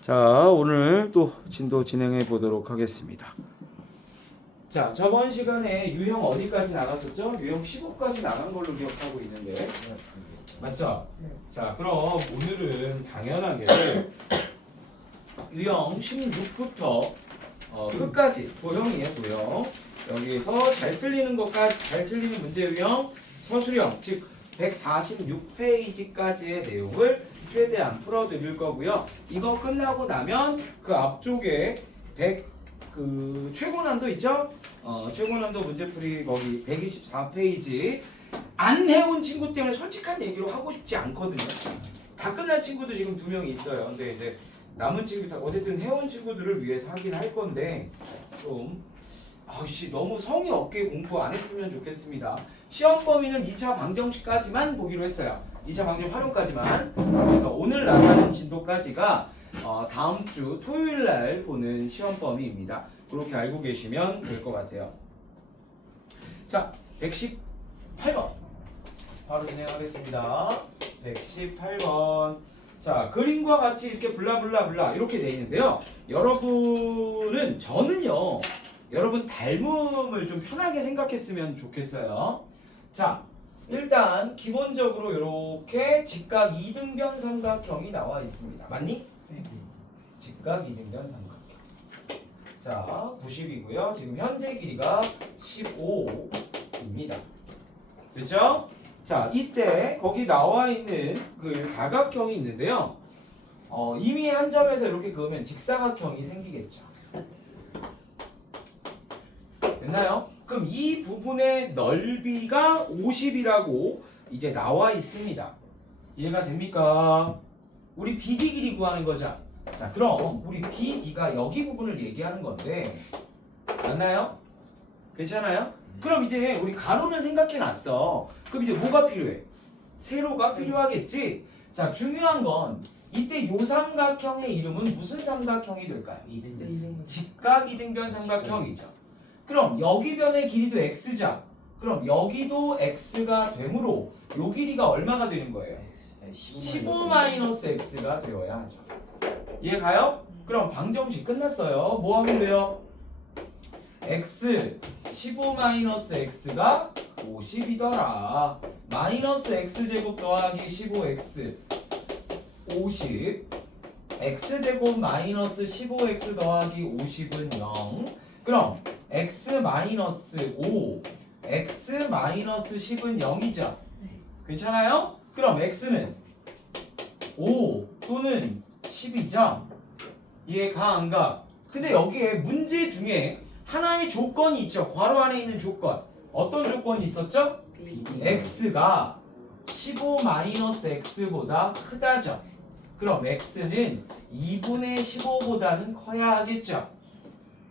자, 오늘 또 진도 진행해 보도록 하겠습니다. 자, 저번 시간에 유형 어디까지 나갔었죠? 유형 15까지 나간 걸로 기억하고 있는데. 맞죠? 네. 자, 그럼 오늘은 당연하게 유형 16부터 끝까지 도형이에요, 도형. 여기서 잘 틀리는 문제 유형 서술형, 즉 146페이지까지의 내용을 최대한 풀어드릴 거고요. 이거 끝나고 나면 그 앞쪽에 최고난도 있죠? 최고난도 문제풀이 거기 124페이지 안 해온 친구 때문에 솔직한 얘기로 하고 싶지 않거든요. 다 끝난 친구도 지금 2명이 있어요. 근데 이제 남은 친구 다 어쨌든 해온 친구들을 위해서 하긴 할 건데 좀 너무 성의 없게 공부 안 했으면 좋겠습니다. 시험 범위는 2차 방정식까지만 보기로 했어요. 2차 방정 활용까지만. 그래서 오늘 나가는 진도까지가 다음 주 토요일 날 보는 시험 범위입니다. 그렇게 알고 계시면 될 것 같아요. 자, 118번 바로 진행하겠습니다. 118번. 자, 그림과 같이 이렇게 블라블라블라 이렇게 돼 있는데요. 저는요 여러분 닮음을 좀 편하게 생각했으면 좋겠어요. 자, 일단 기본적으로 이렇게 직각 이등변 삼각형이 나와 있습니다. 맞니? 네. 직각 이등변 삼각형. 자, 90이고요. 지금 현재 길이가 15입니다. 그렇죠? 자, 이때 거기 나와 있는 그 사각형이 있는데요. 이미 한 점에서 이렇게 그으면 직사각형이 생기겠죠. 됐나요? 그럼 이 부분의 넓이가 50이라고 이제 나와 있습니다. 이해가 됩니까? 우리 BD 길이 구하는 거죠. 자, 그럼 우리 BD가 여기 부분을 얘기하는 건데 맞나요? 괜찮아요? 그럼 이제 우리 가로는 생각해 놨어. 그럼 이제 뭐가 필요해? 세로가 필요하겠지? 자, 중요한 건 이때 요 삼각형의 이름은 무슨 삼각형이 될까요? 직각 이등변 삼각형이죠. 그럼 여기 변의 길이도 x죠. 그럼 여기도 x가 되므로 요 길이가 얼마가 되는 거예요? 15-x가 되어야 하죠. 이해 가요? 그럼 방정식 끝났어요. 뭐 하면 돼요? x 15-x가 50이더라. 마이너스 x제곱 더하기 15x 50 x제곱 마이너스 15x 더하기 50은 0. 그럼 x 마이너스 5 x 마이너스 10은 0이죠. 괜찮아요? 그럼 x는 5 또는 10이죠. 이해가 안 가? 근데 여기에 문제 중에 하나의 조건이 있죠. 괄호 안에 있는 조건. 어떤 조건이 있었죠? x가 15-x보다 크다죠. 그럼 x는 2분의 15보다는 커야 하겠죠.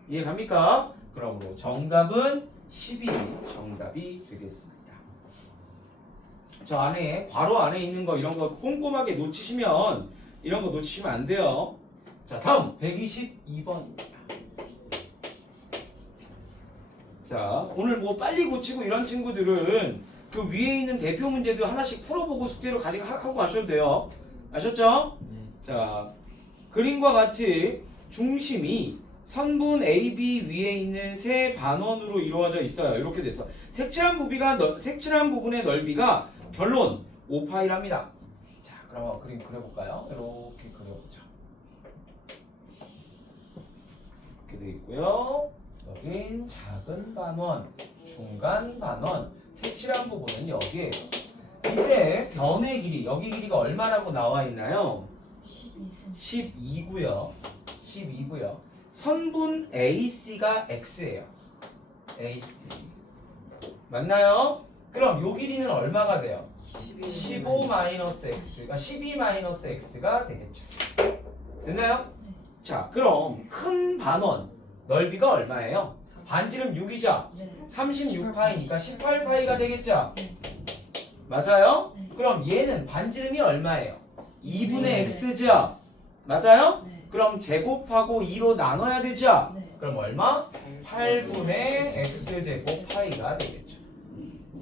이해 갑니까? 그러므로 정답은 10이 정답이 되겠습니다. 저 안에 괄호 안에 있는 거 이런 거 꼼꼼하게 놓치시면 안 돼요. 자, 다음 122번입니다. 자, 오늘 뭐 빨리 고치고 이런 친구들은 그 위에 있는 대표 문제도 하나씩 풀어보고 숙제로 하고 가셔도 돼요. 아셨죠? 자, 그림과 같이 중심이 선분 AB 위에 있는 세 반원으로 이루어져 있어요. 이렇게 됐어. 색칠한 부분의 넓이가 결론 5파이랍니다. 자, 그럼 그림 그려볼까요? 이렇게 그려보죠. 이렇게 돼 있고요. 여긴 작은 반원, 중간 반원, 색칠한 부분은 여기에요. 이때 변의 길이, 여기 길이가 얼마라고 나와 있나요? 12고요. 12고요. 선분 AC가 X예요. AC. 맞나요? 그럼 요 길이는 얼마가 돼요? 15-x가 12-x가 되겠죠. 됐나요? 자, 그럼 큰 반원 넓이가 얼마예요? 반지름 6이죠? 36파이니까 18파이가 되겠죠? 맞아요? 그럼 얘는 반지름이 얼마예요? 2분의 x죠? 맞아요? 그럼 제곱하고 2로 나눠야 되죠? 그럼 얼마? 8분의 x제곱 파이가 되겠죠.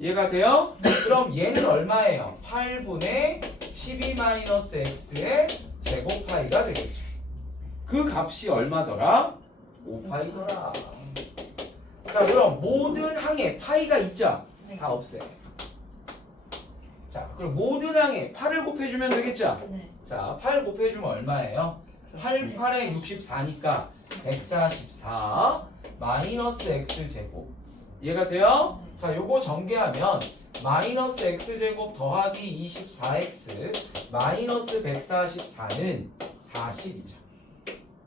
이해가 돼요? 그럼 얘는 얼마예요? 8분의 12-x의 제곱 파이가 되겠죠. 그 값이 얼마더라? 5파이더라. 자, 그럼 모든 항에 파이가 있죠? 다 없애. 자, 그럼 모든 항에 8을 곱해주면 되겠죠? 네. 자, 8 곱해주면 얼마예요? 8, 8에 64니까 144 마이너스 x제곱. 이해가 돼요? 자, 요거 전개하면 마이너스 x제곱 더하기 24x 마이너스 144는 40이죠.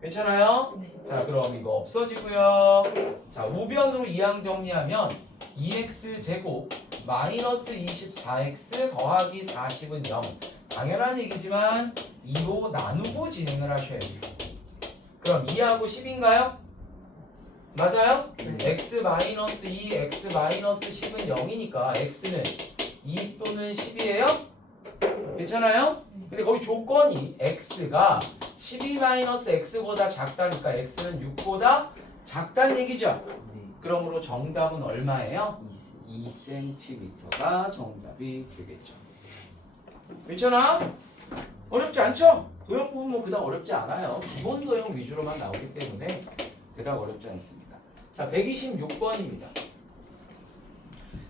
괜찮아요? 네. 자, 그럼 이거 없어지고요. 자, 우변으로 이항 정리하면 2x제곱 마이너스 24x 더하기 40은 0. 당연한 얘기지만 2로 나누고 진행을 하셔야 돼요. 그럼 2하고 10인가요? 맞아요? x 마이너스 2, x 마이너스 10은 0이니까 x는 2 또는 10이에요? 괜찮아요? 근데 거기 조건이 x가 12 마이너스 x보다 작다니까 x는 6보다 작다는 얘기죠? 그러므로 정답은 얼마예요? 2cm가 정답이 되겠죠. 괜찮아? 어렵지 않죠? 도형 부분 뭐 그닥 어렵지 않아요. 기본 도형 위주로만 나오기 때문에 그닥 어렵지 않습니다. 자, 126번입니다.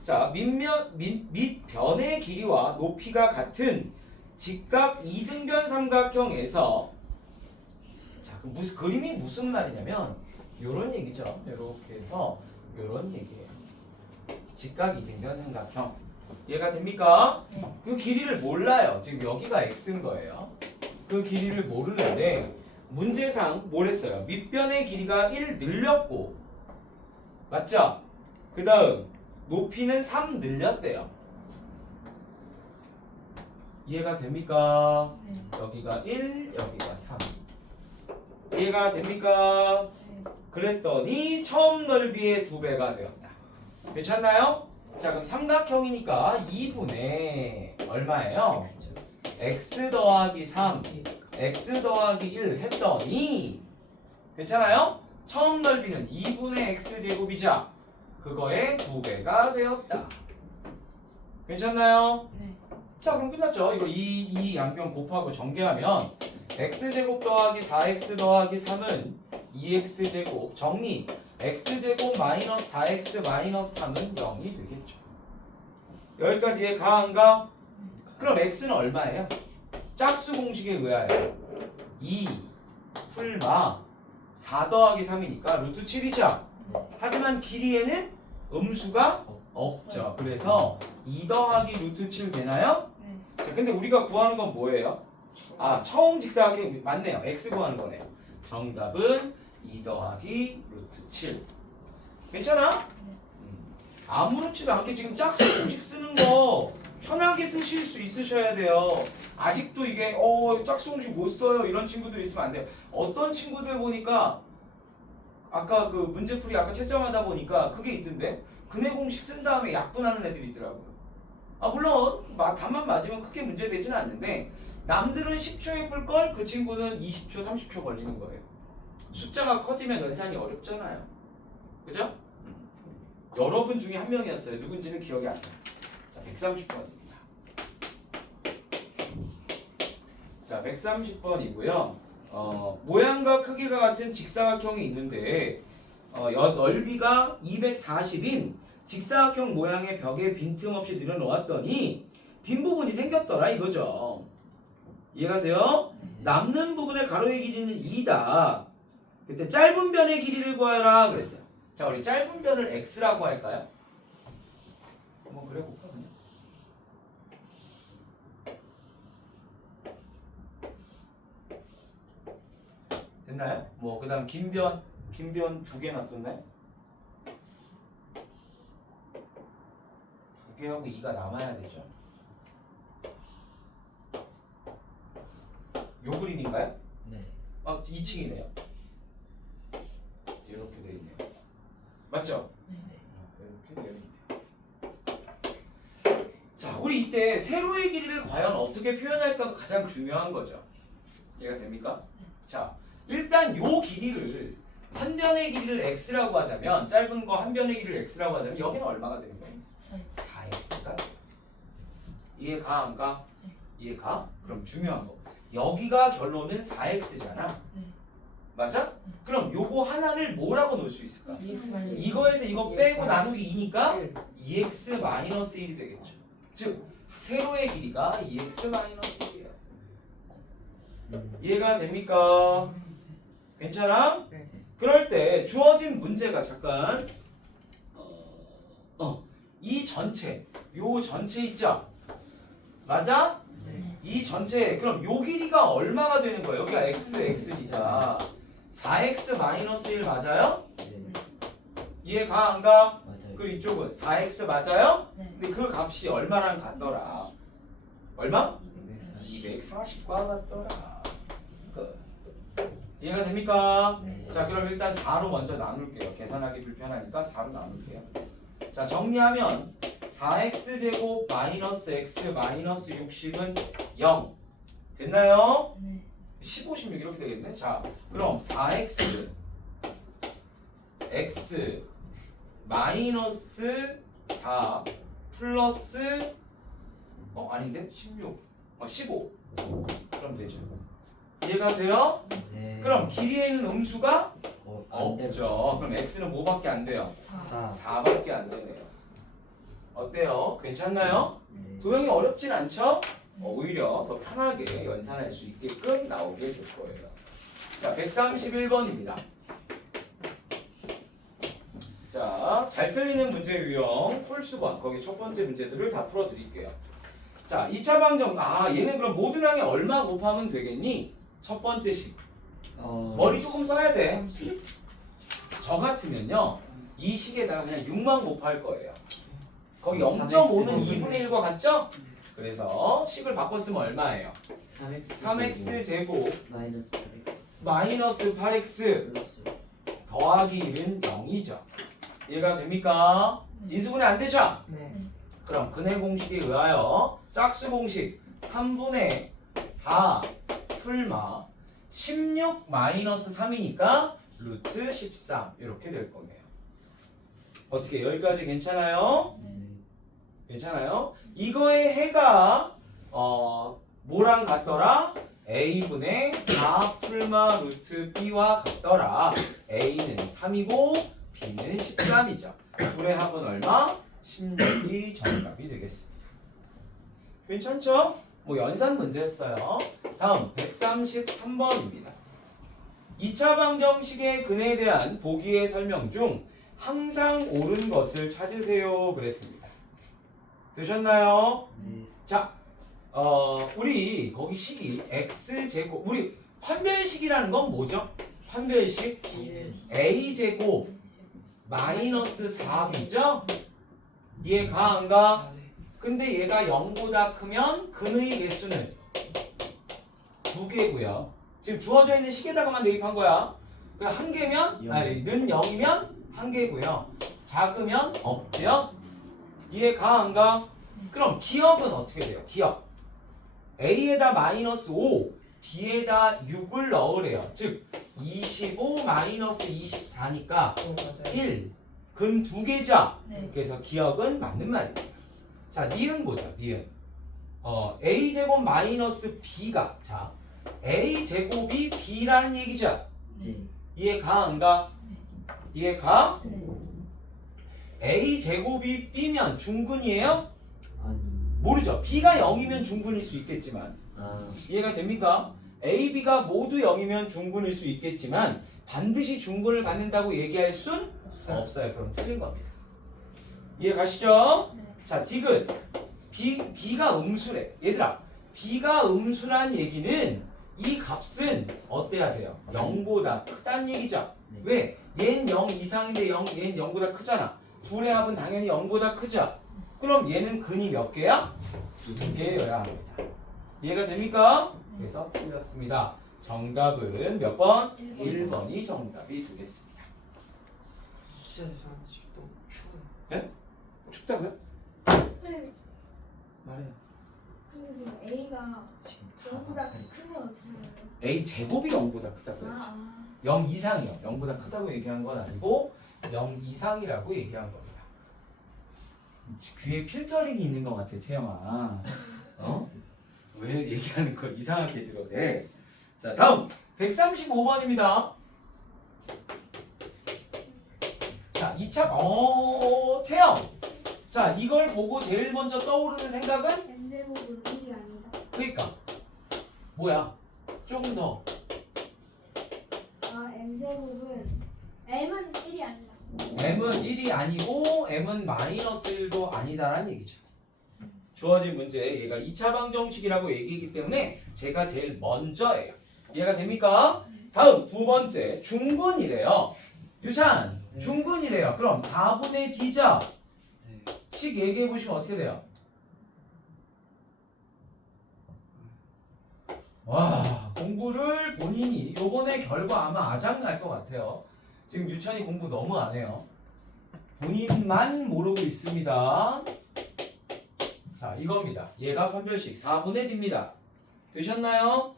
자, 밑변의 길이와 높이가 같은 직각 이등변 삼각형에서 자, 그 그림이 무슨 말이냐면 요런 얘기죠. 이렇게 해서 요런 얘기예요. 직각 이등변 삼각형. 이해가 됩니까? 그 길이를 몰라요. 지금 여기가 x인 거예요. 그 길이를 모르는데 문제상 뭘 했어요? 밑변의 길이가 1 늘렸고 맞죠? 그 다음 높이는 3 늘렸대요. 이해가 됩니까? 네. 여기가 1, 여기가 3. 이해가 됩니까? 그랬더니 처음 넓이의 2배가 되었다. 괜찮나요? 자, 그럼 삼각형이니까 2분의 얼마예요? x 더하기 3, x 더하기 1 했더니 괜찮아요? 처음 넓이는 2분의 x제곱이자 그거의 2배가 되었다. 괜찮나요? 네. 자, 그럼 끝났죠? 이거 이 양변 곱하고 전개하면 x제곱 더하기 4x 더하기 3은 2x제곱 정리 x제곱 마이너스 4x 마이너스 3은 0이 되겠죠. 여기까지의 가 안 가? 그럼 x는 얼마예요? 짝수 공식에 의하여 2 풀마 4 더하기 3이니까 루트 7이죠. 하지만 길이에는 음수가 없죠. 그래서 2 더하기 루트 7 되나요? 네. 자, 근데 우리가 구하는 건 뭐예요? 아, 처음 직사각형 맞네요. x 구하는 거네요. 정답은 2 더하기 루트 7. 괜찮아? 아무렇지도 않게 지금 짝수 공식 쓰는 거 편하게 쓰실 수 있으셔야 돼요. 아직도 이게 짝수 공식 못 써요 이런 친구들 있으면 안 돼요. 어떤 친구들 보니까 아까 그 문제풀이 아까 채점하다 보니까 그게 있던데 근해 공식 쓴 다음에 약분하는 애들이 있더라고요. 아, 물론 답만 맞으면 크게 문제되지는 않는데 남들은 10초에 풀 걸 그 친구는 20초 30초 걸리는 거예요. 숫자가 커지면 연산이 어렵잖아요. 그죠? 여러분 중에 한 명이었어요. 누군지는 기억이 안 나요. 자, 130번입니다. 자, 130번이고요. 모양과 크기가 같은 직사각형이 있는데 넓이가 240인 직사각형 모양의 벽에 빈틈없이 늘어놓았더니 빈 부분이 생겼더라 이거죠. 이해가 돼요? 남는 부분의 가로의 길이는 2다. 그때 짧은 변의 길이를 구하라 그랬어요. 자, 우리 짧은 변을 x라고 할까요? 한번 그려볼까 그냥? 됐나요? 뭐 그다음 긴 변 2개 놔뒀나요? 2개하고 2가 남아야 되죠. 요 그림인가요? 네. 아, 2층이네요. 이렇게 돼 있네요. 맞죠? 이렇게 되어 있네요. 자, 우리 이때 세로의 길이를 과연 어떻게 표현할까가 가장 중요한 거죠. 이해가 됩니까? 자, 일단 요 길이를 한 변의 길이를 x라고 하자면 짧은 거 한 변의 길이를 x라고 하자면 여기는 얼마가 되는 거예요? 4x가 이해가 안 가? 이해가? 그럼 중요한 거 여기가 결론은 4x잖아. 맞아? 그럼 요거 하나를 뭐라고 놓을 수 있을까? EX-1. 이거에서 이거 빼고 나누기 2니까 1. 2x-1이 되겠죠. 즉 세로의 길이가 2x-1이에요. 이해가 됩니까? 괜찮아? 네. 그럴 때 주어진 문제가 잠깐 이 전체 요 전체 있죠? 맞아? 네. 이 전체 그럼 요 길이가 얼마가 되는 거예요? 여기가 x니까 4x-1 맞아요? 네. 이해가 안 가? 맞아요. 그리고 이쪽은 4x 맞아요? 네. 근데 그 값이 얼마랑 같더라? 얼마? 240. 240과 같더라. 이해가 됩니까? 네. 자 그럼 일단 4로 먼저 나눌게요. 계산하기 불편하니까 4로 나눌게요. 자 정리하면 4x제곱 마이너스 x 마이너스 60은 0 됐나요? 네. 15, 16 이렇게 되겠네. 자 그럼 4x x 마이너스 4 플러스 아닌데? 16 15 그럼 되죠. 이해가 돼요? 네. 그럼 길이에는 음수가 안 돼요. 없죠. 그럼 x는 뭐밖에 안 돼요? 4. 4밖에 안 되네요. 어때요? 괜찮나요? 네. 도형이 어렵진 않죠? 오히려 더 편하게 연산할 수 있게끔 나오게 될 거예요. 자, 131번입니다. 자, 잘 틀리는 문제 유형 홀수번 거기 첫 번째 문제들을 다 풀어드릴게요. 자, 2차 방정 얘는 그럼 모든 항에 얼마 곱하면 되겠니? 첫 번째 식 머리 조금 써야 돼. 30. 저 같으면요 이 식에다가 그냥 6만 곱할 거예요. 거기 3x 0.5는 2분의 1과 같죠? 그래서 식을 바꿨으면 얼마예요? 3x 제곱 마이너스 8x 마이너스 8x 플러스 더하기 1은 0이죠. 이해가 됩니까? 인수분해 안 되죠? 네. 그럼 근해 공식에 의하여 짝수 공식 3분의 4 풀마 16 마이너스 3이니까 루트 13 이렇게 될 거네요. 어떻게 여기까지 괜찮아요? 네. 괜찮아요? 이거의 해가 뭐랑 같더라? a분의 4 풀마 루트 b와 같더라. a는 3이고 b는 13이죠. 둘의 합은 얼마? 16이 정답이 되겠습니다. 괜찮죠? 뭐 연산 문제였어요. 다음 133번입니다. 2차 방정식의 근에 대한 보기의 설명 중 항상 옳은 것을 찾으세요 그랬습니다. 되셨나요? 네. 자, 우리 거기 식이 x제곱 우리 판별식이라는 건 뭐죠? 판별식 a제곱 마이너스 4b죠? 이해가 안 가? 근데 얘가 0보다 크면 근의 개수는 2개고요. 지금 주어져 있는 식에다가만 대입한 거야. 그 1개면 는 0이면 1개고요. 작으면 없죠? 이해가 안 가? 그럼 기억은 어떻게 돼요? 기억. A에다 마이너스 5, B에다 6을 넣으래요. 즉 25 마이너스 24니까 맞아요. 1. 근 2개죠? 네. 그래서 기억은 맞는 말입니다. 자, 니은 보자. 니은. A제곱 마이너스 B가 자 A제곱이 B라는 얘기죠? 네. 이해가 안 가? 이해가? 네. A제곱이 B면 중근이에요? 아니. 모르죠. B가 0이면 중근일 수 있겠지만 아. 이해가 됩니까? A, B가 모두 0이면 중근일 수 있겠지만 반드시 중근을 갖는다고 얘기할 순 없어요. 그럼 틀린 겁니다. 이해 가시죠? 네. 자, 디귿 B가 음수래. 얘들아, B가 음수란 얘기는 이 값은 어때야 돼요? 0보다 크다는 얘기죠. 네. 왜? 얘는 0 이상인데 얘는 0보다 크잖아. 둘의 합은 당연히 0보다 크죠. 그럼 얘는 근이 몇 개야? 2개여야 합니다. 이해가 됩니까? 그래서 틀렸습니다. 정답은 몇 번? 1번이 정답이 되겠습니다. 수시에서 아직도 추워요. 네? 춥다고요? 네. 말해요. 근데 지금 A가 지금 0보다 다 크면 어떻게 해요? A 제곱이 0보다 크다고요? 0 이상이요. 0보다 크다고 얘기한 건 아니고 0 이상이라고 얘기한 겁니다. 귀에 필터링이 있는 것 같아, 채영아. 왜 얘기하는 걸 이상하게 들어대? 자, 다음 135번입니다. 2차 체험. 자, 이걸 보고 제일 먼저 떠오르는 생각은 n제곱은 1이 아니다. 그러니까 뭐야? 좀 더. 아 m제곱은 m은 1이 아니다. m은 1이 아니고 m은 -1도 아니다라는 얘기죠. 주어진 문제 얘가 2차 방정식이라고 얘기했기 때문에 제가 제일 먼저예요. 이해가 됩니까? 다음 두 번째 중근이래요. 유찬 중근이래요. 그럼 4분의 d죠. 네. 식 얘기해 보시면 어떻게 돼요? 와 공부를 본인이 요번에 결과 아마 아작날 것 같아요. 지금 유찬이 공부 너무 안 해요. 본인만 모르고 있습니다. 자 이겁니다. 얘가 판별식 4분의 d입니다. 되셨나요?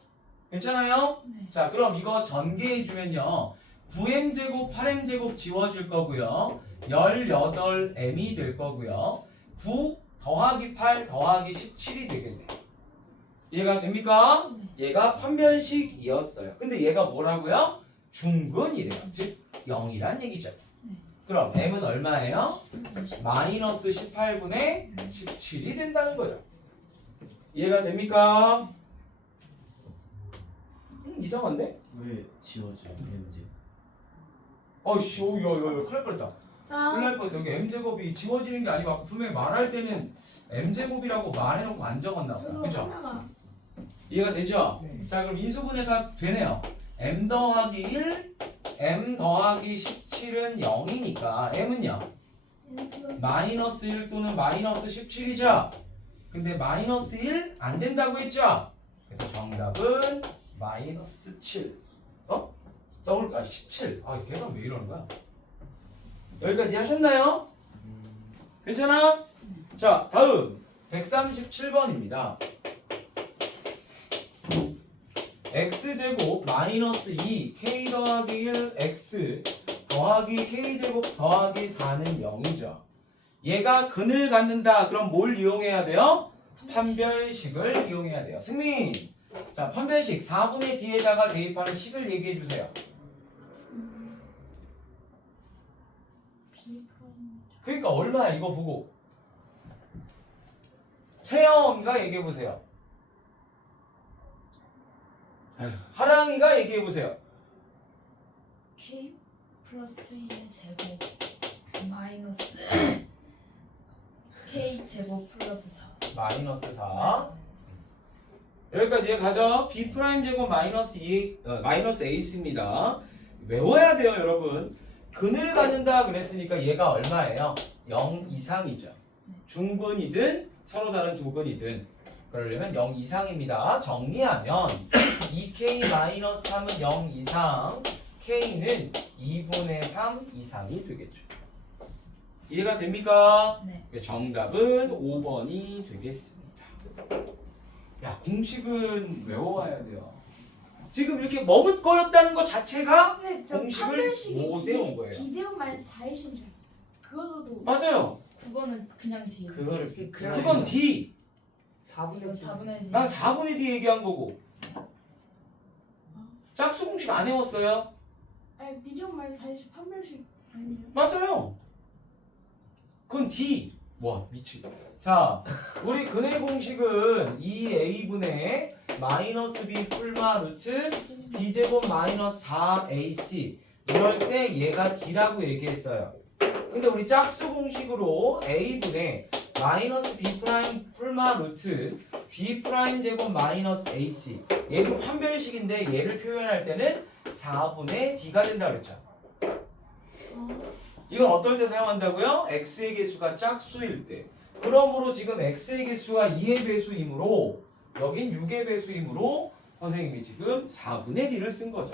괜찮아요? 네. 자 그럼 이거 전개해주면요 9m제곱 8m제곱 지워질 거고요 18m이 될 거고요 9 더하기 8 더하기 17이 되겠네요. 이해가 됩니까? 얘가 판별식이었어요. 근데 얘가 뭐라고요? 중근이래요. 즉 0이란 얘기죠. 그럼 m은 얼마예요? 마이너스 18분의 17이 된다는 거죠. 이해가 됩니까? 이상한데? 왜 지워져요? MZ. 어이씨, 야, 큰일 날 뻔했다. 자 큰일 날 뻔했다. 여기 m제곱이 지워지는 게 아니고 아까 분명히 말할 때는 m제곱이라고 말해놓고 안 적었나 보다. 저도 그죠? 하나만. 이해가 되죠? 네. 자, 그럼 인수분해가 되네요. m 더하기 1, m 더하기 17은 0이니까 m은요? n 플러스 마이너스 1 또는 마이너스 17이죠? 근데 마이너스 1 안 된다고 했죠? 그래서 정답은 마이너스 7. 더블 17. 계산 왜 이러는 거야? 여기까지 하셨나요? 괜찮아? 자, 다음 137번입니다. x제곱 마이너스 2 k 더하기 1 x 더하기 k제곱 더하기 4는 0이죠. 얘가 근을 갖는다. 그럼 뭘 이용해야 돼요? 판별식을 이용해야 돼요. 승민! 자, 판별식 4분의 d에다가 대입하는 식을 얘기해 주세요. 그러니까 얼마야 이거 보고. 채영이가 얘기해 보세요. 하랑이가 얘기해 보세요. K 플러스 1 제곱 마이너스 K 제곱 플러스 4 마이너스 4. 여기까지 가죠. b 프라임 제곱 마이너스 2 마이너스 a입니다. 외워야 돼요, 여러분. 근을 갖는다 그랬으니까 얘가 얼마예요? 0 이상이죠. 중근이든 서로 다른 두 근이든 그러려면 0 이상입니다. 정리하면 2k 마이너스 3은 0 이상, k는 2분의 3 이상이 되겠죠. 이해가 됩니까? 네. 정답은 5번이 되겠습니다. 야, 공식은 외워와야 돼요. 지금 이렇게 머뭇거렸다는 것 자체가 근데 저 공식을 판별식이 못 외운 거예요. 비제곱 마이너스 4이신 줄 알았어요. 그거도 맞아요. 그거는 그냥 D. 그거를 그건 D. 4분의 4분의 1. 난 4분의 D 얘기한 거고. 짝수 공식 안 외웠어요? 아니 비제곱 마이너스 4이신 판별식 아니에요? 맞아요. 그건 D. 와, 미치다. 자, 우리 근의 공식은 2a분의 마이너스 b 풀마 루트 b제곱 마이너스 4ac. 이럴 때 얘가 d라고 얘기했어요. 근데 우리 짝수 공식으로 a분의 마이너스 b 프라임 풀마 루트 b 프라임 제곱 마이너스 ac. 얘도 판별식인데 얘를 표현할 때는 4분의 d가 된다 그랬죠. 이건 어떨 때 사용한다고요? x의 개수가 짝수일 때. 그러므로 지금 x의 개수가 2의 배수이므로 여긴 6의 배수이므로 선생님이 지금 4분의 d를 쓴 거죠.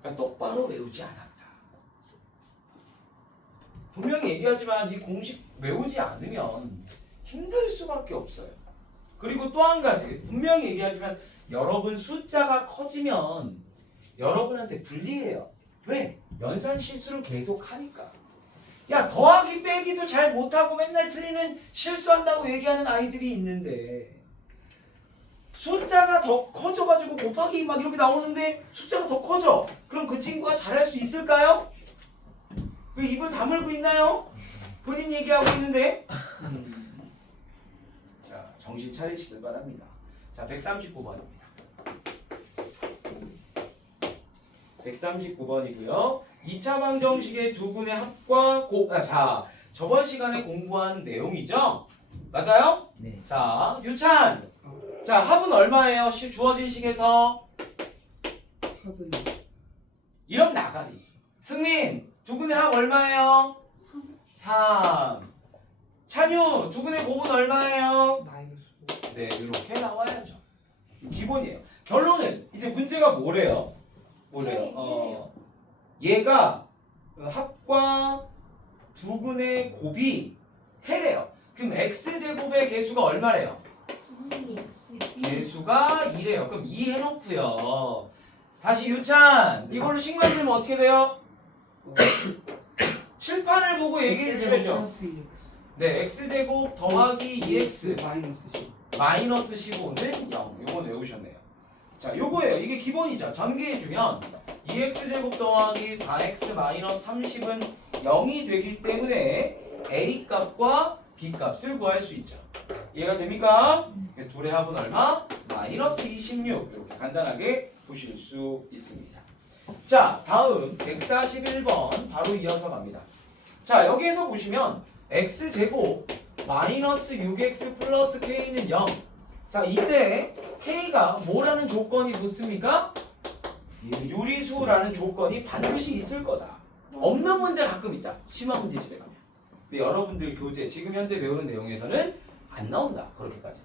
그러니까 똑바로 외우지 않았다. 분명히 얘기하지만 이 공식 외우지 않으면 힘들 수밖에 없어요. 그리고 또 한 가지 분명히 얘기하지만 여러분 숫자가 커지면 여러분한테 불리해요. 왜? 연산 실수를 계속 하니까. 야, 더하기 빼기도 잘 못하고 맨날 틀리는 실수한다고 얘기하는 아이들이 있는데 숫자가 더 커져가지고 곱하기 막 이렇게 나오는데 숫자가 더 커져. 그럼 그 친구가 잘할 수 있을까요? 왜 입을 다물고 있나요? 본인 얘기하고 있는데. 자, 정신 차리시길 바랍니다. 자, 139번입니다. 139번이고요. 2차 방정식의 두 분의 합과 자, 저번 시간에 공부한 내용이죠? 맞아요? 네. 자, 유찬. 자, 합은 얼마예요? 주어진 식에서 합은 1억 나가리. 승민, 두 분의 합 얼마예요? 3. 찬유, 두 분의 곱은 얼마예요? 마이너스 5. 네, 이렇게 나와야죠. 기본이에요. 결론은 이제 문제가 뭐래요? 뭐래요? 얘가 합과 두근의 곱이 해래요. 그럼 x제곱의 개수가 얼마래요? 개수가 2래요. 그럼 2 해놓고요. 다시 유찬, 이걸로 식 만들면 어떻게 돼요? 칠판을 보고 얘기해 주셔야죠. 플러스 2x. 네, x제곱 더하기 2x 마이너스 10. 마이너스 15는 0. 요건 외우셨네요. 자, 요거예요. 이게 기본이죠. 전개해주면 2x제곱 더하기 4x 마이너스 30은 0이 되기 때문에 a 값과 b 값을 구할 수 있죠. 이해가 됩니까? 그래서 둘의 합은 얼마? 마이너스 26. 이렇게 간단하게 보실 수 있습니다. 자, 다음 141번 바로 이어서 갑니다. 자, 여기에서 보시면 x제곱 마이너스 6x 플러스 k는 0. 자, 이때 k가 뭐라는 조건이 붙습니까? 유리수라는 조건이 반드시 있을 거다. 없는 문제 가끔 있다. 심한 문제 집에 가면. 근데 여러분들 교재 지금 현재 배우는 내용에서는 안 나온다. 그렇게까지.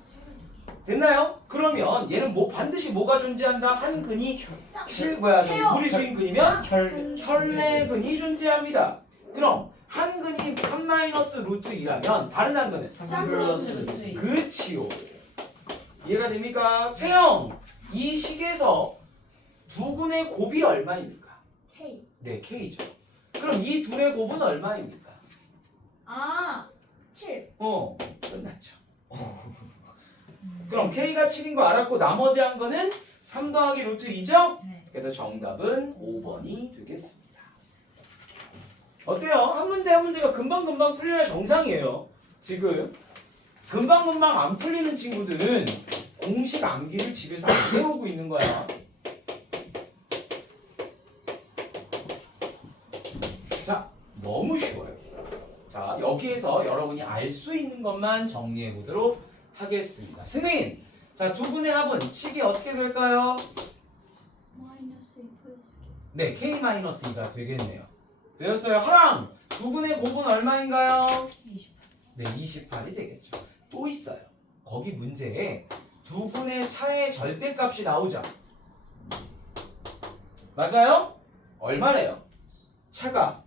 됐나요? 그러면 얘는 뭐 반드시 뭐가 존재한다? 한 근이 무리수인 근이면 혈내근이 존재합니다. 그럼 한 근이 3 마이너스 루트 2라면 다른 한 근은 3 플러스 루트 2. 그치요. 이해가 됩니까? 채영, 이 식에서 두 근의 곱이 얼마입니까? K. 네, K죠. 그럼 이 둘의 곱은 얼마입니까? 7. 끝났죠. 그럼 K가 7인 거 알았고 나머지 한 거는 3 더하기 루트 2죠? 네. 그래서 정답은 5번이 되겠습니다. 어때요? 한 문제 한 문제가 금방금방 풀려야 정상이에요. 지금 금방금방 안 풀리는 친구들은 공식 암기를 집에서 안 해오고 있는 거야. 자, 너무 쉬워요. 자, 여기에서 여러분이 알 수 있는 것만 정리해 보도록 하겠습니다. 승인! 자, 두 분의 합은 식이 어떻게 될까요? 마이너스 2 플러스 네, K-2가 되겠네요. 되었어요. 하랑! 두 분의 곱은 얼마인가요? 28. 네, 28이 되겠죠. 또 있어요. 거기 문제에 두 분의 차의 절대값이 나오죠. 맞아요? 얼마래요? 차가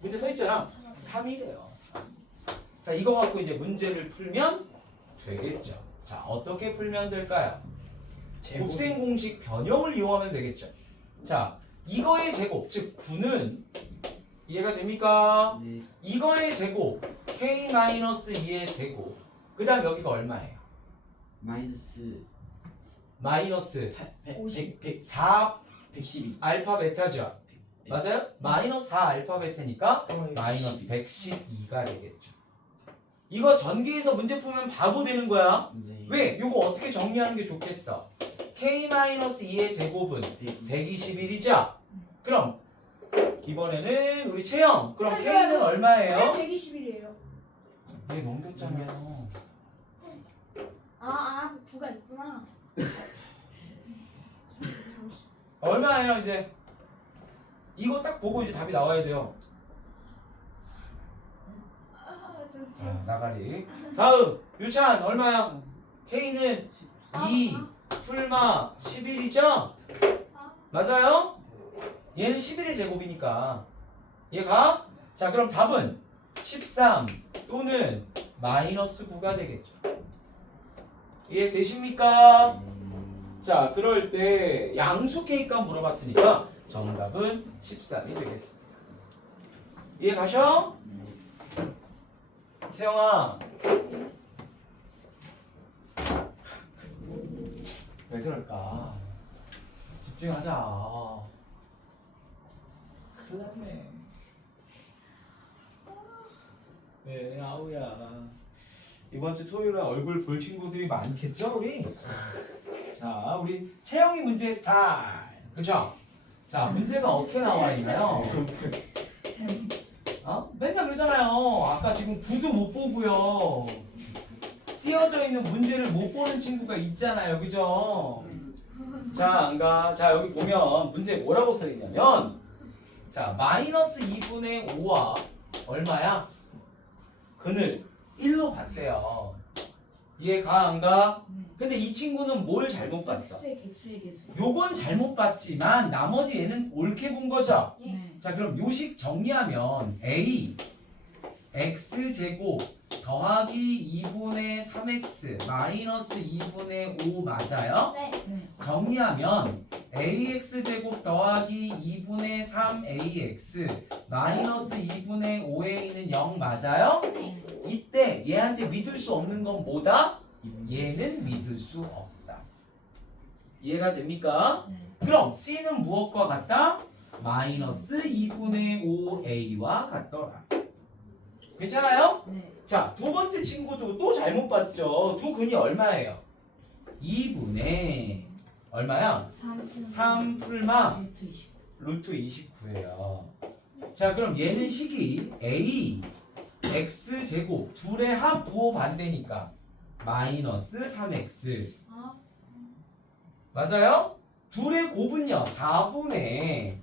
문제 써 있잖아. 3이래요. 3. 자, 이거 갖고 이제 문제를 풀면 되겠죠. 자, 어떻게 풀면 될까요? 곱셈 공식 변형을 이용하면 되겠죠. 자, 이거의 제곱, 즉 9는 이해가 됩니까? 네. 이거의 제곱, k-2의 제곱. 그 다음 여기가 얼마예요? 마이너스 마이너스 50. 4 112. 알파 베타죠. 맞아요? 마이너스 4 알파 베타니까 마이너스 112가 되겠죠. 이거 전기에서 문제 풀면 바보 되는 거야. 네. 왜? 이거 어떻게 정리하는 게 좋겠어? k-2의 제곱은 121이죠? 그럼 이번에는 우리 채영. 그럼 네, k는 네. 얼마예요? 121이에요. 네, 넘겼잖아요. 9가 있구나. 얼마예요, 이제? 이거 딱 보고 이제 답이 나와야 돼요. 나가리. 다음 유찬 얼마야? K는 2 풀마 11이죠? 맞아요? 얘는 11의 제곱이니까 얘가 자 그럼 답은 13 또는 마이너스 9가 되겠죠. 이해 되십니까? 자 그럴 때 양수 K값 물어봤으니까 정답은 13이 되겠습니다. 이해 가셔? 채영아 왜 그럴까? 집중하자. 큰일 났네. 네, 아우야. 이번 주 토요일에 얼굴 볼 친구들이 많겠죠, 우리? 자, 우리 채영이 문제 스타일. 그죠? 자, 문제가 어떻게 나와 있나요? 맨날 그러잖아요. 아까 지금 구도 못 보고요. 쓰여져 있는 문제를 못 보는 친구가 있잖아요. 그죠? 자, 자, 여기 보면 문제 뭐라고 써 있냐면 자, 마이너스 2분의 5와 얼마야? 근을 1로 봤대요. 이해가 안 가? 근데 이 친구는 뭘 잘못 봤어? X의 개수. 요건 잘못 봤지만 나머지 얘는 옳게 본 거죠? 네. 자, 그럼 요식 정리하면 A x제곱 더하기 2분의 3x 마이너스 2분의 5 맞아요? 네. 네. 정리하면 ax제곱 더하기 2분의 3ax 마이너스 2분의 5a는 0 맞아요? 네. 이때 얘한테 믿을 수 없는 건 뭐다? 얘는 믿을 수 없다. 이해가 됩니까? 네. 그럼 C는 무엇과 같다? 마이너스 2분의 5a와 같더라. 괜찮아요? 네. 자, 두 번째 친구도 또 잘못 봤죠. 두 근이 얼마예요? 2분의 얼마야? 3 풀마 루트 29. 루트 29예요. 자, 그럼 얘는 식이 a x제곱 둘의 합 부호 반대니까 마이너스 3x 아, 맞아요? 둘의 곱은요 4분의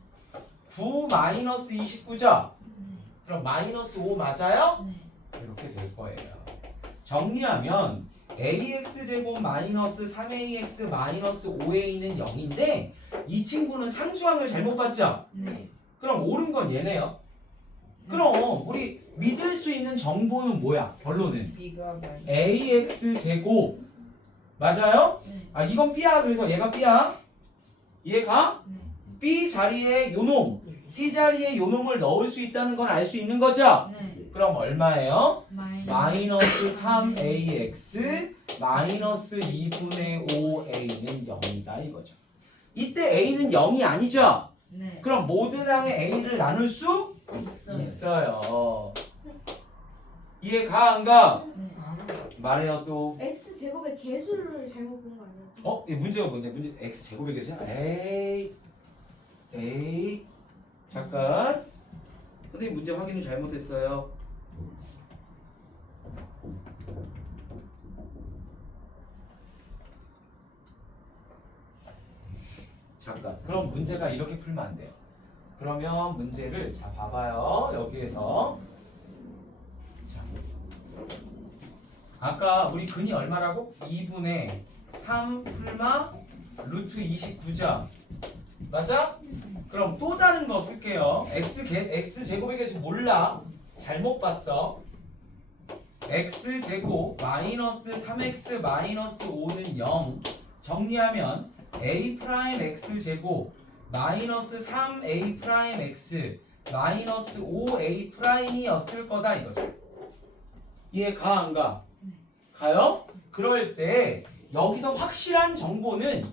9 마이너스 29죠? 그럼 마이너스 5 맞아요? 네. 이렇게 될 거예요. 정리하면 ax제곱 마이너스 3ax 마이너스 5a는 0인데 이 친구는 상수항을 잘못 봤죠? 네. 그럼 옳은 건 얘네요. 그럼 우리 믿을 수 있는 정보는 뭐야? 결론은 B가 마이너스 ax제곱 맞아요? 네. 아 이건 B야. 그래서 얘가 B야. 이해가? 네. B 자리에 요놈 C 자리에 요놈을 넣을 수 있다는 건 알 수 있는 거죠? 네. 그럼 얼마예요? 마이너스 네. 3ax 마이너스 2분의 5a는 0이다 이거죠. 이때 a는 0이 아니죠? 네. 그럼 모든 항의 a를 나눌 수 있어요. 있어요. 이해가 안 가? 네. 말해요 또. X 제곱의 개수를 잘못 본 거 아니야? 어? 이 문제가 뭔데? 문제 x 제곱의 개수야? 에이 잠깐. 선생님 문제 확인을 잘못했어요. 잠깐. 그럼 문제가 이렇게 풀면 안 돼요. 그러면 문제를 자 봐봐요. 여기에서 자 아까 우리 근이 얼마라고? 2분의 3 풀마 루트 29죠? 맞아? 그럼 또 다른 거 쓸게요. x 제곱의 개수 몰라. 잘못 봤어. x 제곱 마이너스 3x 마이너스 5는 0. 정리하면 a 프라임 x 제곱 마이너스 3a 프라임 x 마이너스 5a 프라임이었을 거다 이거죠. 이해가 안 가? 가요? 그럴 때 여기서 확실한 정보는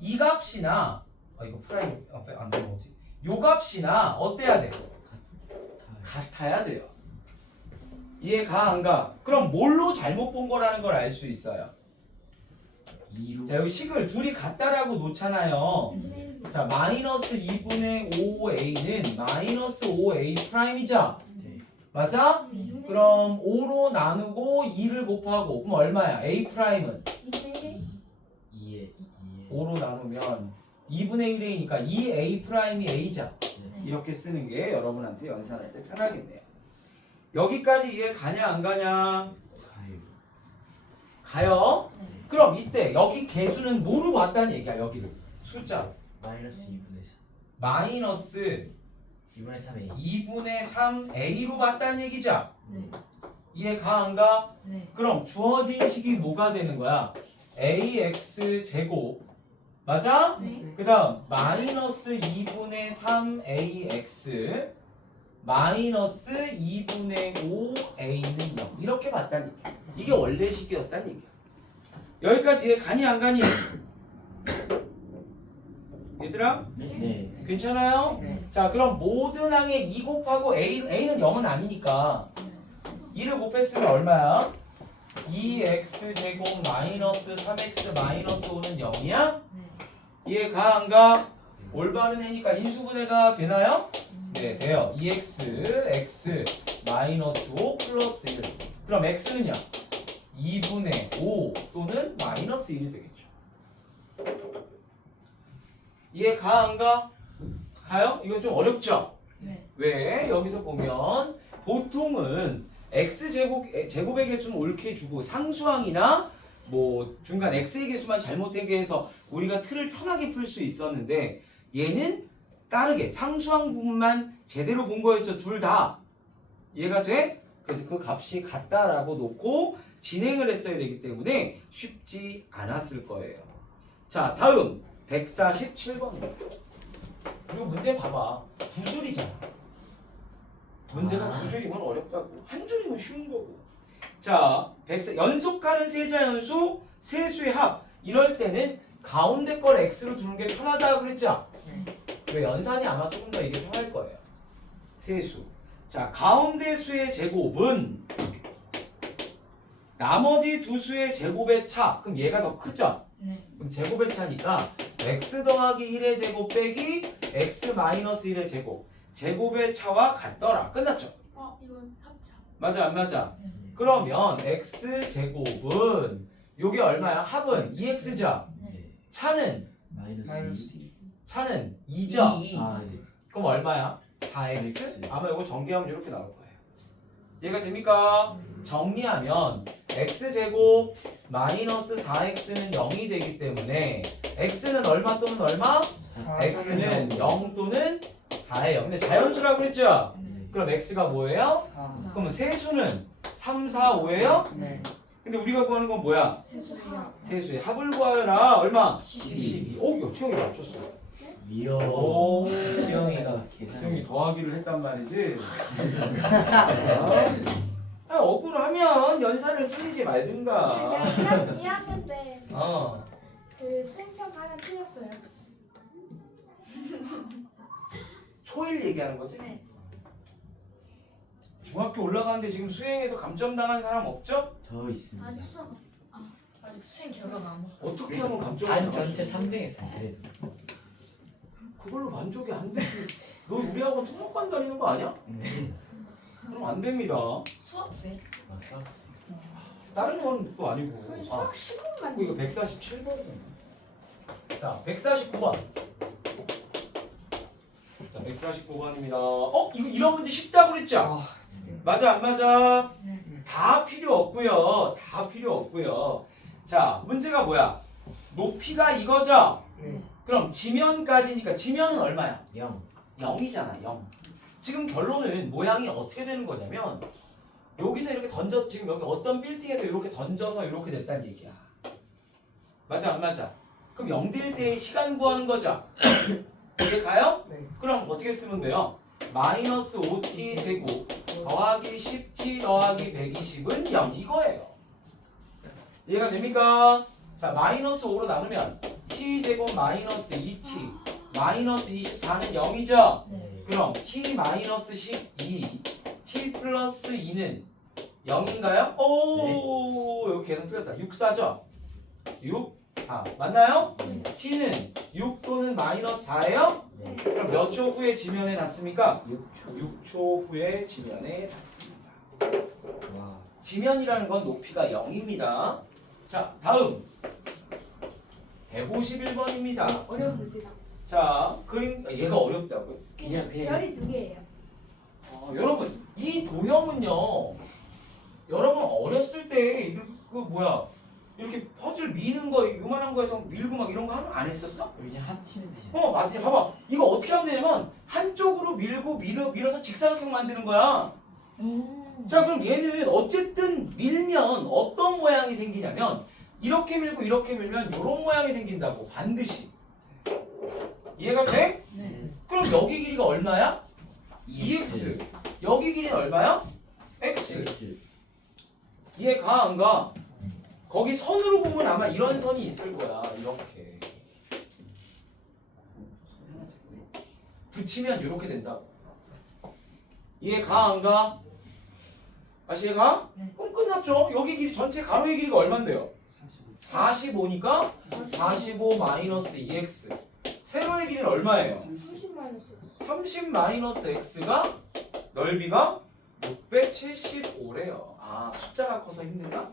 이 값이나 이거 프라임 안 넘어오지? 요 값이나 어때야 돼? 같아야 돼요. 이해가 안 가? 그럼 뭘로 잘못 본 거라는 걸 알 수 있어요. 2로 자 여기 식을 둘이 같다라고 놓잖아요. 자 마이너스 2분의 5a는 마이너스 5a 프라임이죠? 네. 맞아? 그럼 5로 나누고 2를 곱하고 그럼 얼마야? a 프라임은 2대 2에 5로 나누면 2분의 1a니까 2a 프라임이 a죠. 네. 이렇게 쓰는 게 여러분한테 연산할 때 편하겠네요. 여기까지 이해 가냐 안 가냐? 가요. 가요? 네. 그럼 이때 여기 개수는 뭐로 봤다는 얘기야 여기를 숫자로 마이너스 2분의 3 마이너스 2분의 3에 2분의 3a로 봤다는 얘기죠. 네. 이해가 안 가? 네. 그럼 주어진 식이 뭐가 되는 거야? ax 제곱 맞아? 네. 그 다음 마이너스 2분의 3ax 마이너스 2분의 5a는 0 이렇게 봤다는 얘기야. 이게 원래 식이었다는 얘기야. 여기까지 이해 가니 안 가니? 얘들아 네. 괜찮아요? 네. 자 그럼 모든 항에 2 곱하고 a는 0은 아니니까 2를 곱했으면 얼마야? 2x제곱 마이너스 3x 마이너스 5는 0이야? 네. 이해 가? 안 가? 올바른 해니까 인수분해가 되나요? 네, 돼요. 2x, x, 마이너스 5 플러스 1. 그럼 x는요? 2분의 5 또는 마이너스 1이 되겠죠. 이해 가? 안 가? 가요? 이건 좀 어렵죠? 네. 왜? 여기서 보면 보통은 제곱의 개수는 옳게 주고 상수항이나 뭐 중간 x의 개수만 잘못되게 해서 우리가 틀을 편하게 풀 수 있었는데 얘는 다르게 상수항 부분만 제대로 본 거였죠. 둘 다. 이해가 돼? 그래서 그 값이 같다라고 놓고 진행을 했어야 되기 때문에 쉽지 않았을 거예요. 자, 다음 147번입니다. 이거 문제 봐봐. 두 줄이잖아. 문제가 두 줄이면 어렵다고. 한 줄이면 쉬운 거고. 자, 연속하는 세자연수 세수의 합. 이럴 때는 가운데 걸 x로 두는 게 편하다 그랬죠? 왜 연산이 아마 조금 더 이게 편할 거예요. 세수. 자, 가운데 수의 제곱은 나머지 두 수의 제곱의 차. 그럼 얘가 더 크죠? 네. 그럼 제곱의 차니까 x 더하기 1의 제곱 빼기 x 마이너스 1의 제곱. 제곱의 차와 같더라. 끝났죠? 이건 합차. 맞아 안 맞아? 네. 그러면 x 제곱은 요게 얼마야? 합은 2x죠? 네. 차는 마이너스 2. 차는 2죠? 아, 네. 그럼 얼마야? 4x? 아마 이거 정리하면 이렇게 나올 거예요. 이해가 됩니까? 정리하면 x제곱 마이너스 4x는 0이 되기 때문에 x는 얼마 또는 얼마? x는 0 또는 4예요. 근데 자연수라고 그랬죠? 네. 그럼 x가 뭐예요? 4. 그러면 세수는 3, 4, 5예요? 네. 근데 우리가 구하는 건 뭐야? 세수야. 세수의 합을 구하여라. 얼마? 12. 12. 오, 이거 채영이 맞췄어. 이요. 오, 수영이가 채영이 계산. 더하기를 했단 말이지. 억울하면 연산을 틀리지 말든가. 내가 1학년 때 어. 그 수행평가 하나 틀렸어요. 초일 얘기하는 거지? 네. 중학교 올라가는데 지금 수행에서 감점당한 사람 없죠? 저 있습니다. 아직 수행 결과가 안 와. 어떻게 하면 감점을 반 당하지? 전체 3등했어요. 그래도. 그걸로 만족이 안 되지. 너 우리하고 특목반 다니는 거 아니야? 그럼 안 됩니다. 수학생? 아, 수학생. 다른 건 또 아니고. 거의 아, 수학 15분만. 이거 147번이에요. 자, 149번. 자, 149번입니다. 이거 이런 문제 쉽다고 그랬죠? 맞아, 안 맞아? 네. 다 필요 없고요. 다 필요 없고요. 자, 문제가 뭐야? 높이가 이거죠? 네. 그럼 지면까지니까 지면은 얼마야? 0. 0이잖아, 0. 지금 결론은 모양이 어떻게 되는 거냐면 여기서 이렇게 지금 여기 어떤 빌딩에서 이렇게 던져서 이렇게 됐다는 얘기야. 맞아, 안 맞아? 그럼 0될 때의 시간 구하는 거죠? 이게 가요? 네. 그럼 어떻게 쓰면 돼요? 마이너스 5t 제곱 더하기 10t 더하기 120은 0 이거예요. 이해가 됩니까? 자, 마이너스 5로 나누면 t 제곱 마이너스 2t 마이너스 24는 0이죠? 네. 그럼 t 마이너스 12 t 플러스 2는 0인가요? 오, 여기 계산 틀렸다. 6, 4죠? 6, 4 맞나요? 네. t는 6 또는 마이너스 4예요? 네. 그럼 몇 초 후에 지면에 닿습니까? 6초 후에 지면에 닿습니다. 와. 지면이라는 건 높이가 0입니다. 자, 다음 151번입니다. 어려운 문제다. 자, 그림 얘가 어렵다고요? 그냥 별이 두 개예요. 여러분 이 도형은요. 여러분 어렸을 때 이렇게 퍼즐 미는 거 요만한 거에서 밀고 막 이런 거 하면 안 했었어? 그냥 합치는 뜻이야. 맞아. 봐봐. 이거 어떻게 하면 되냐면 한쪽으로 밀어서 직사각형 만드는 거야. 자, 그럼 얘는 어쨌든 밀면 어떤 모양이 생기냐면 이렇게 밀고 이렇게 밀면 이런 모양이 생긴다고 반드시. 이해가 돼? 네. 그럼 여기 길이가 얼마야? 2x. 여기 길이는 얼마야? x. X. 이해 가? 안 가? 거기 선으로 보면 아마 이런 선이 있을 거야. 이렇게. 붙이면 이렇게 된다고. 이해 가? 안 가? 아시가? 네. 그럼 끝났죠. 여기 길이 전체 가로의 길이가 얼만데요? 45. 45니까 45 마이너스 2x. 세로의 길이는 얼마예요? 30 마이너스 30 마이너스 x가 넓이가 675래요. 아, 숫자가 커서 힘들다?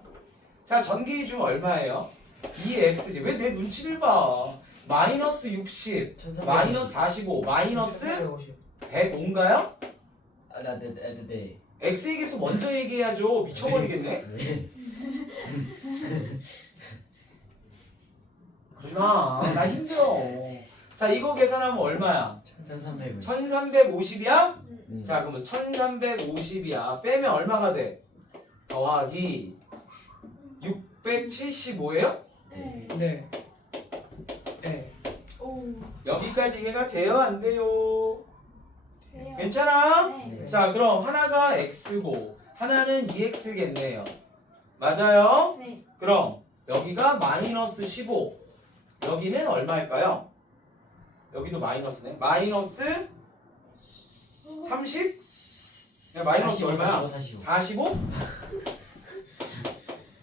자, 전기의 중 얼마예요? 2x지. 왜 내 눈치를 봐? 마이너스 60, 마이너스 45, 마이너스 105인가요? 네. x의 개수 먼저 얘기해야죠. 미쳐버리겠네. 네. 그러지 마. 나 힘들어. 자, 이거 계산하면 얼마야? 1300. 1350이야? 네. 자, 그러면 1350이야. 빼면 얼마가 돼? 더하기 675예요? 네. 네. 네. 오. 여기까지 이해가 돼요? 안 돼요? 돼요. 괜찮아? 네. 자, 그럼 하나가 x고 하나는 2x겠네요. 맞아요? 네. 그럼 여기가 마이너스 15. 여기는 얼마일까요? 여기도 마이너스네. 마이너스 30? 네, 마이너스 얼마야? 45. 45?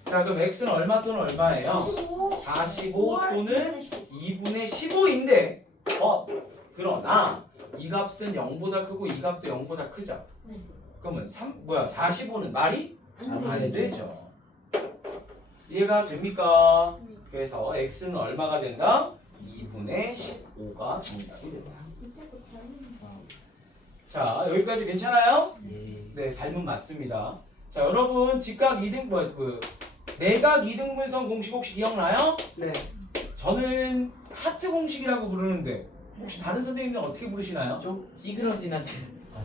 자, 그럼 x는 얼마 또는 얼마예요? 45. 45 또는 2분의 15인데 그러나 이 값은 0보다 크고 이 값도 0보다 크죠. 네. 그러면 45는 말이 안 안 되죠. 이해가 됩니까? 네. 그래서 x는 얼마가 된다? 2분의 15가 정답이 된다. 밑에 거 닮은 자, 여기까지 괜찮아요? 네. 네, 닮은 맞습니다. 자, 여러분 직각 2등 내각 2등분선 공식 혹시 기억나요? 네. 저는 하트 공식이라고 부르는데 혹시 다른 선생님들은 어떻게 부르시나요? 좀 찌그러진 하트.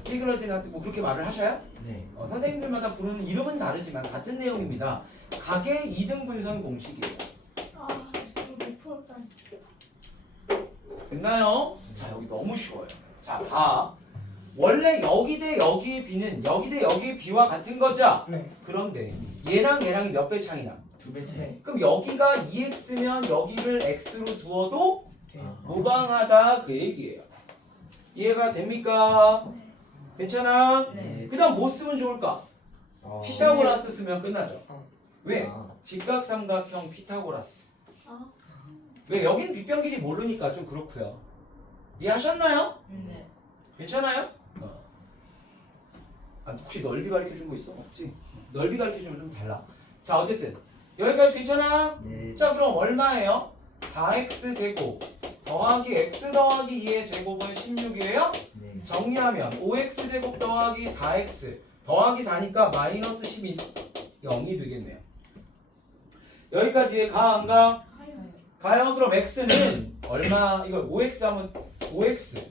찌그러진 하트 뭐 그렇게 말을 하셔요? 네. 선생님들마다 부르는 이름은 다르지만 같은 내용입니다. 각의 2등분선 공식이에요. 아, 이거 못 풀었다니. 됐나요? 자, 여기 너무 쉬워요. 자, 봐. 원래 여기 대 여기의 비는 여기 대 여기의 비와 같은 거죠? 네. 그런데 얘랑 얘랑이 몇 배 차이나? 2배 차이. 네. 그럼 여기가 2x면 여기를 x로 두어도 네. 무방하다 그 얘기예요. 이해가 됩니까? 괜찮아? 네. 그 다음 뭐 쓰면 좋을까? 피타고라스 쓰면 끝나죠. 왜? 직각삼각형 피타고라스. 아, 왜? 여긴 빗변 길이 모르니까 좀 그렇고요. 이해하셨나요? 네. 괜찮아요? 혹시 넓이 가르쳐준 거 있어? 없지? 넓이 가르쳐주면 좀 달라. 자, 어쨌든 여기까지 괜찮아? 네. 자, 그럼 얼마예요? 4x 제곱 더하기 x 더하기 2의 제곱은 16이에요? 네. 정리하면 5x 제곱 더하기 4x 더하기 4니까 마이너스 12 0이 되겠네요. 여기까지 가 안 가? 가요. 가요. 그럼 x는 얼마? 이거 5x 하면 5x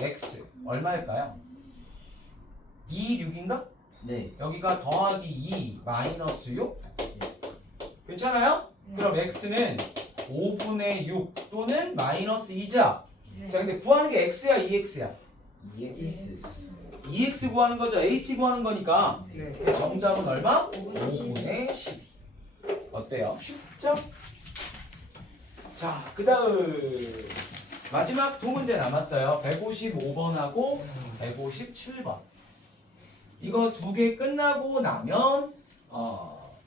x 얼마일까요? 2, 6인가? 네. 여기가 더하기 2 마이너스 6? 괜찮아요? 그럼 x는 5분의 6 또는 마이너스 2자. 네. 자, 근데 구하는 게 x야 2x야? EX. 2x 구하는 거죠. ac 구하는 거니까 네. 정답은 얼마? 5분의 12. 5분의 12. 어때요? 쉽죠? 자, 그 다음 마지막 두 문제 남았어요. 155번하고 157번. 이거 두 개 끝나고 나면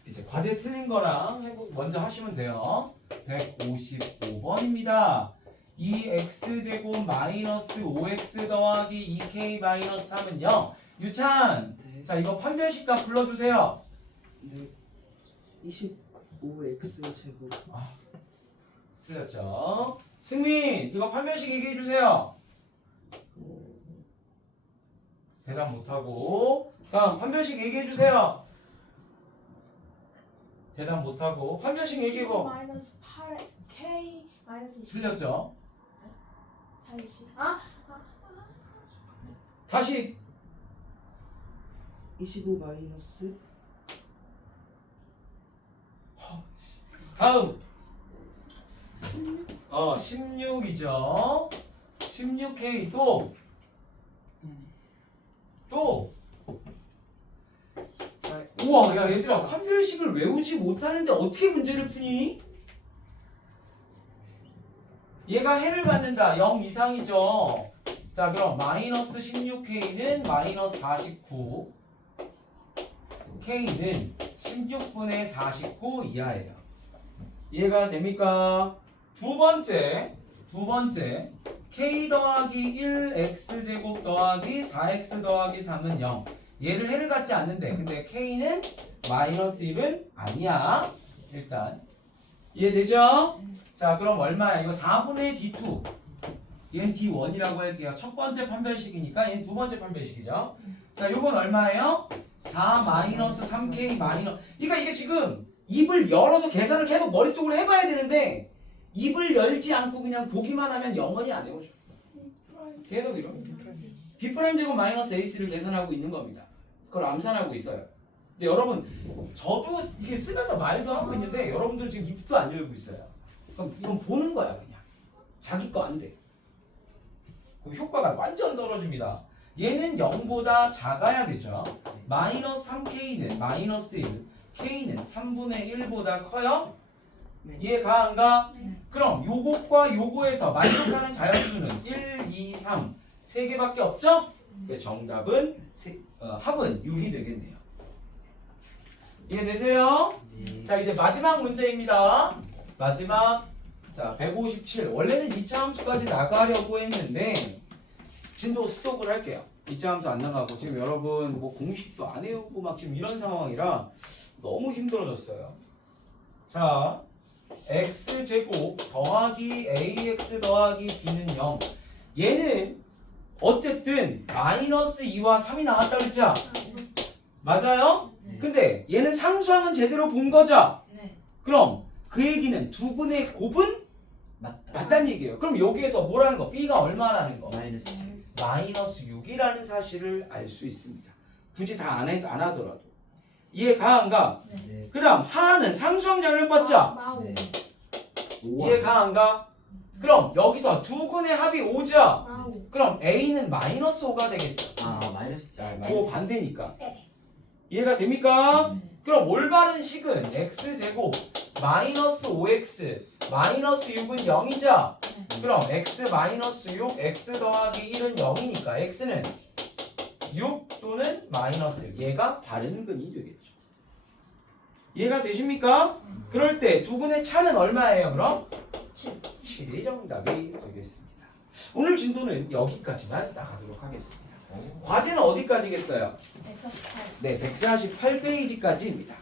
이제 과제 틀린 거랑 먼저 하시면 돼요. 155번입니다. 2x제곱 마이너스 5x 더하기 2k 마이너스 3은요. 유찬! 네. 자, 이거 판별식값 불러주세요. 네. 25x 제곱. 틀렸죠? 승민! 이거 판별식 얘기해주세요. 대답 못하고. 다음 판별식 얘기해주세요. 대답 못하고. 판별식 15 얘기해보. 마이너스 8K 마이너스 20. 틀렸죠? 40. 아, 다시 25 마이너스 다음 16이죠. 16K 또 우와, 야 얘들아, 판별식을 외우지 못하는데 어떻게 문제를 푸니? 얘가 해를 받는다. 0 이상이죠. 자, 그럼 마이너스 16K는 마이너스 49 K는 16분의 49 이하예요. 이해가 됩니까? 두 번째 K 더하기 1X제곱 더하기 4X 더하기 3은 0. 얘를 해를 갖지 않는데 근데 K는 마이너스 1은 아니야. 일단 이해되죠? 자 그럼 얼마야? 이거 4분의 D2 얘는 D1이라고 할게요. 첫 번째 판별식이니까 얘는 두 번째 판별식이죠. 자 요건 얼마예요? 4 마이너스 3K 마이너스 그러니까 이게 지금 입을 열어서 계산을 계속 머릿속으로 해봐야 되는데 입을 열지 않고 그냥 보기만 하면 영원히 안 해오죠. 계속 이런 B' 제곱 마이너스 AC를 계산하고 있는 겁니다. 그걸 암산하고 있어요. 근데 여러분 저도 이게 쓰면서 말도 하고 있는데 여러분들 지금 입도 안 열고 있어요. 그럼 이건 보는 거야 그냥. 자기 거 안 돼. 그럼 효과가 완전 떨어집니다. 얘는 0보다 작아야 되죠. 마이너스 3K는 마이너스 1 K는 3분의 1보다 커요? 네. 이해가 안 가? 네. 그럼 요것과 요거에서 만족하는 자연수는 1, 2, 3 세 개밖에 없죠? 그래서 정답은 합은 6이 되겠네요. 이해되세요? 네. 자 이제 마지막 문제입니다. 마지막 자 157 원래는 2차 함수까지 나가려고 했는데 진도 스톱을 할게요. 2차 함수 안 나가고 지금 여러분 뭐 공식도 안 외우고 막 지금 이런 상황이라 너무 힘들어졌어요. 자 x제곱 더하기 ax 더하기 b는 0 얘는 어쨌든 마이너스 2와 3이 나왔다 그랬죠? 맞아요? 네. 근데 얘는 상수항은 제대로 본 거죠? 네. 그럼 그 얘기는 두 분의 곱은 맞다. 맞다는 얘기예요. 그럼 여기에서 뭐라는 거? b가 얼마라는 거? 마이너스. 마이너스 6이라는 사실을 알 수 있습니다. 굳이 다 안 하더라도. 이해가 안 가? 네. 그 다음 하는 상수항 잘못 봤죠? 마오. 네. 이해가 안 가? 그럼 여기서 두 근의 합이 5죠? 마오. 그럼 A는 마이너스 5가 되겠죠? 아 마이너스. 아 그거 마이너스. 반대니까. 네. 이해가 됩니까? 네. 그럼 올바른 식은 x제곱 마이너스 5x 마이너스 6은 0이죠? 그럼 x 마이너스 6 x 더하기 1은 0이니까 x는 6 또는 마이너스 1 얘가 바른 근이 되겠죠. 이해가 되십니까? 그럴 때 두 분의 차는 얼마예요 그럼? 7이 정답이 되겠습니다. 오늘 진도는 여기까지만 나가도록 하겠습니다. 과제는 어디까지겠어요? 148. 네, 148페이지까지입니다.